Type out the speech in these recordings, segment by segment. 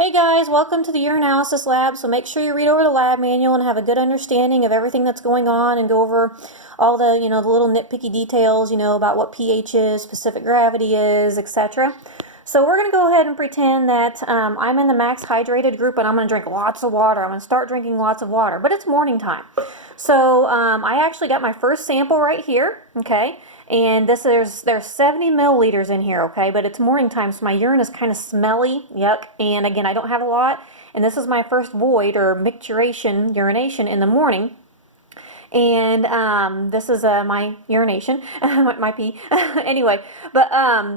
Hey guys, welcome to the urinalysis lab. So make sure you read over the lab manual and have a good understanding of everything that's going on and go over all the, the little nitpicky details, about what pH is, specific gravity is, etc. So we're going to go ahead and pretend that I'm in the max hydrated group and I'm going to drink lots of water. I'm going to start drinking lots of water, but it's morning time. So I actually got my first sample right here, okay? And there's 70 milliliters in here, okay? But it's morning time, so my urine is kind of smelly, yuck. And again, I don't have a lot. And this is my first void or micturition, urination in the morning. And this is my urination, my pee. Anyway, but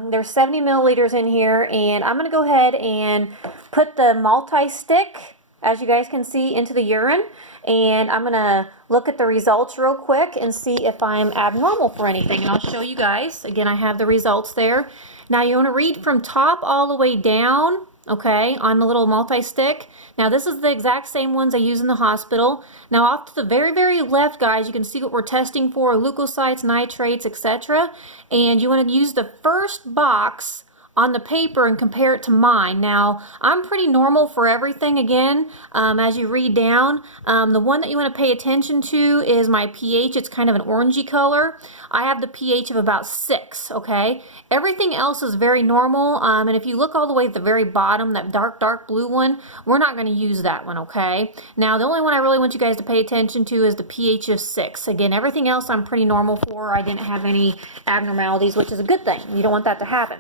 there's 70 milliliters in here, and I'm going to go ahead and put the multi-stick, as you guys can see, into the urine. And I'm going to look at the results real quick and see if I'm abnormal for anything. And I'll show you guys. Again, I have the results there. Now you want to read from top all the way down, okay, on the little multi-stick. Now this is the exact same ones I use in the hospital. Now off to the very, very left, guys, you can see what we're testing for, leukocytes, nitrates, etc. And you want to use the first box on the paper and compare it to mine. Now, I'm pretty normal for everything again, as you read down. The one that you want to pay attention to is my pH. It's kind of an orangey color. I have the pH of about 6, okay? Everything else is very normal, and if you look all the way at the very bottom, that dark blue one, we're not going to use that one, okay? Now, the only one I really want you guys to pay attention to is the pH of 6. Again, everything else I'm pretty normal for. I didn't have any abnormalities, which is a good thing. You don't want that to happen.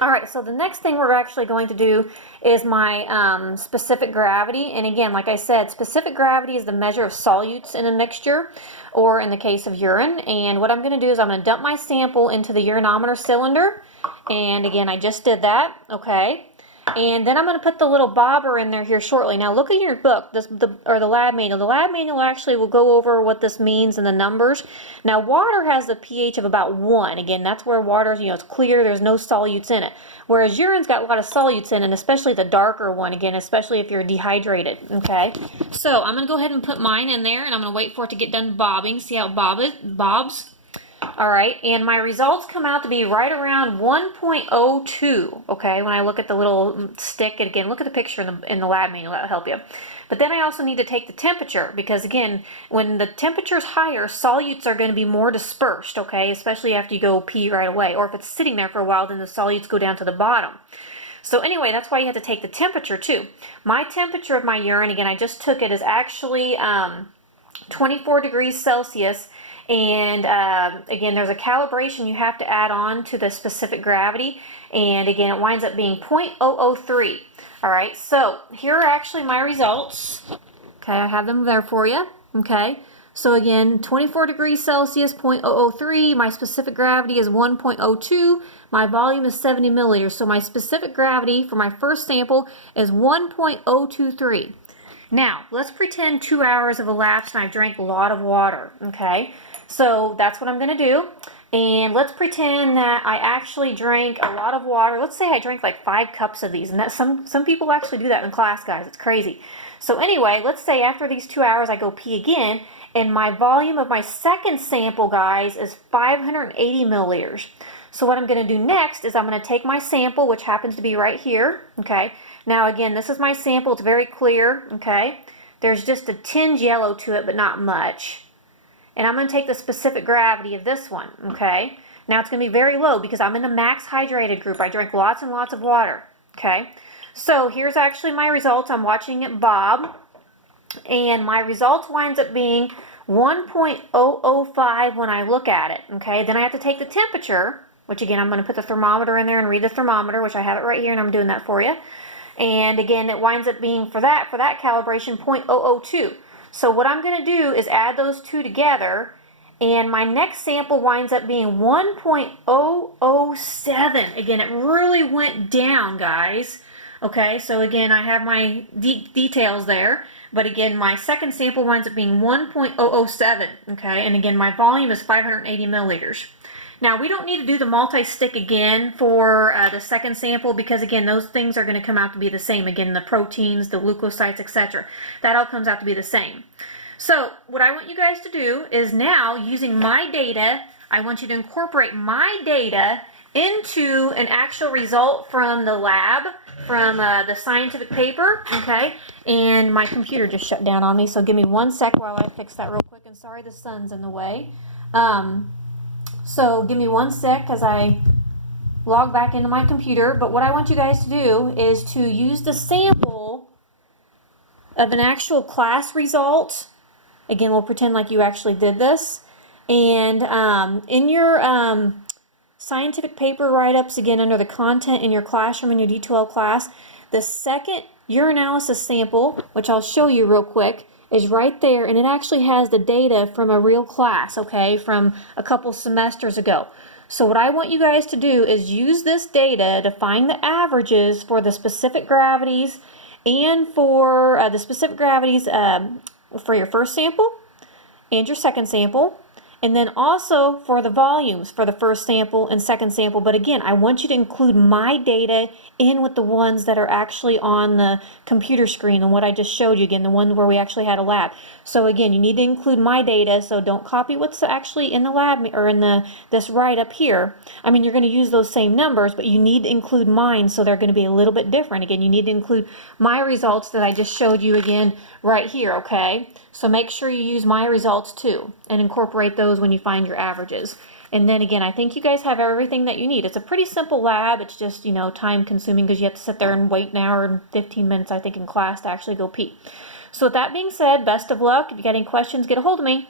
All right, so the next thing we're actually going to do is my specific gravity. And again, like I said, specific gravity is the measure of solutes in a mixture, or in the case of urine. And what I'm going to do is I'm going to dump my sample into the urinometer cylinder. And again, I just did that, okay? And then I'm going to put the little bobber in there here shortly. Now look in your book, or the lab manual. The lab manual actually will go over what this means and the numbers. Now water has a pH of about 1. Again, that's where water, it's clear, there's no solutes in it. Whereas urine's got a lot of solutes in it, especially the darker one, again, especially if you're dehydrated, okay? So I'm going to go ahead and put mine in there, and I'm going to wait for it to get done bobbing. See how it bobs? All right, and my results come out to be right around 1.02, okay, when I look at the little stick. And again, look at the picture in the lab manual, that'll help you. But then I also need to take the temperature, because again, when the temperature is higher, solutes are going to be more dispersed, okay, especially after you go pee right away. Or if it's sitting there for a while, then the solutes go down to the bottom. So anyway, that's why you have to take the temperature too. My temperature of my urine, again, I just took it, is actually 24 degrees Celsius. And again, there's a calibration you have to add on to the specific gravity. And again, it winds up being 0.003. All right, so here are actually my results. Okay, I have them there for you. Okay, so again, 24 degrees Celsius, 0.003. My specific gravity is 1.02. My volume is 70 milliliters. So my specific gravity for my first sample is 1.023. Now, let's pretend 2 hours have elapsed and I've drank a lot of water, okay? So that's what I'm going to do. And let's pretend that I actually drank a lot of water. Let's say I drank like 5 cups of these. And that some people actually do that in class, guys. It's crazy. So anyway, let's say after these 2 hours I go pee again. And my volume of my second sample, guys, is 580 milliliters. So what I'm going to do next is I'm going to take my sample, which happens to be right here, okay? Now again, this is my sample. It's very clear, okay? There's just a tinge yellow to it, but not much. And I'm going to take the specific gravity of this one, okay? Now it's going to be very low because I'm in the max hydrated group. I drank lots and lots of water, okay? So here's actually my results. I'm watching it bob. And my results winds up being 1.005 when I look at it, okay? Then I have to take the temperature, which again, I'm going to put the thermometer in there and read the thermometer, which I have it right here, and I'm doing that for you. And again, it winds up being, for that calibration, 0.002. So what I'm going to do is add those two together, and my next sample winds up being 1.007. Again, it really went down, guys. Okay, so again, I have my details there. But again, my second sample winds up being 1.007. Okay, and again, my volume is 580 milliliters. Now, we don't need to do the multi-stick again for the second sample because, again, those things are going to come out to be the same. Again, the proteins, the leukocytes, etc. That all comes out to be the same. So, what I want you guys to do is now, using my data, I want you to incorporate my data into an actual result from the lab, from the scientific paper, okay? And my computer just shut down on me, so give me 1 sec while I fix that real quick. And sorry the sun's in the way. So give me 1 sec as I log back into my computer. But what I want you guys to do is to use the sample of an actual class result. Again, we'll pretend like you actually did this. And in your scientific paper write-ups, again, under the content in your classroom in your D12 class, the second urinalysis sample, which I'll show you real quick, is right there, and it actually has the data from a real class, okay, from a couple semesters ago. So what I want you guys to do is use this data to find the averages for the specific gravities and for the specific gravities for your first sample and your second sample, and then also for the volumes for the first sample and second sample. But again, I want you to include my data in with the ones that are actually on the computer screen and what I just showed you, again, the one where we actually had a lab. So again, you need to include my data, so don't copy what's actually in the lab or in this write-up here. I mean, you're going to use those same numbers, but you need to include mine, so they're going to be a little bit different. Again, you need to include my results that I just showed you again right here, okay? So make sure you use my results too and incorporate those when you find your averages. And then again, I think you guys have everything that you need. It's a pretty simple lab. It's just, you know, time consuming because you have to sit there and wait an hour and 15 minutes, I think, in class to actually go pee. So with that being said, best of luck. If you got any questions, get a hold of me.